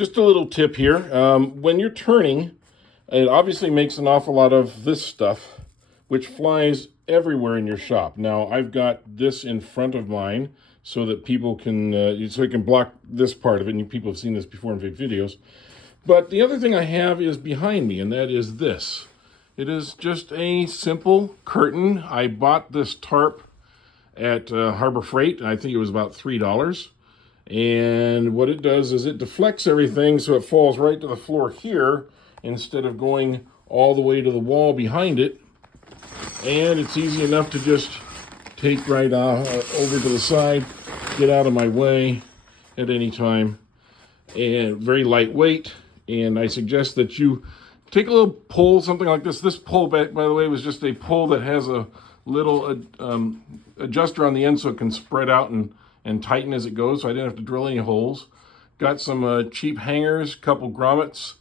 Just a little tip here. When you're turning, it obviously makes an awful lot of this stuff, which flies everywhere in your shop. Now, I've got this in front of mine so that people can, so it can block this part of it, and people have seen this before in big videos. But the other thing I have is behind me, and that is this. It is just a simple curtain. I bought this tarp at Harbor Freight. I think it was about $3. And what it does is it deflects everything so it falls right to the floor here instead of going all the way to the wall behind it. And it's easy enough to just take right over to the side, get out of my way at any time. And very lightweight. And I suggest that you take a little pole, something like this. This pole, by the way, was just a pole that has a little adjuster on the end so it can spread out and tighten as it goes, so I didn't have to drill any holes. Got some cheap hangers, couple grommets,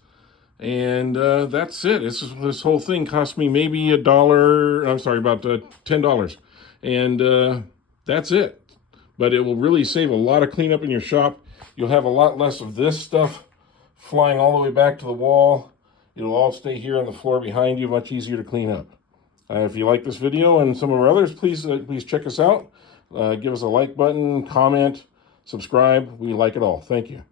and that's it. This whole thing cost me maybe $1, I'm sorry, about $10. And that's it. But it will really save a lot of cleanup in your shop. You'll have a lot less of this stuff flying all the way back to the wall. It'll all stay here on the floor behind you, much easier to clean up. If you like this video and some of our others, please check us out. Give us a like button, comment, subscribe. We like it all. Thank you.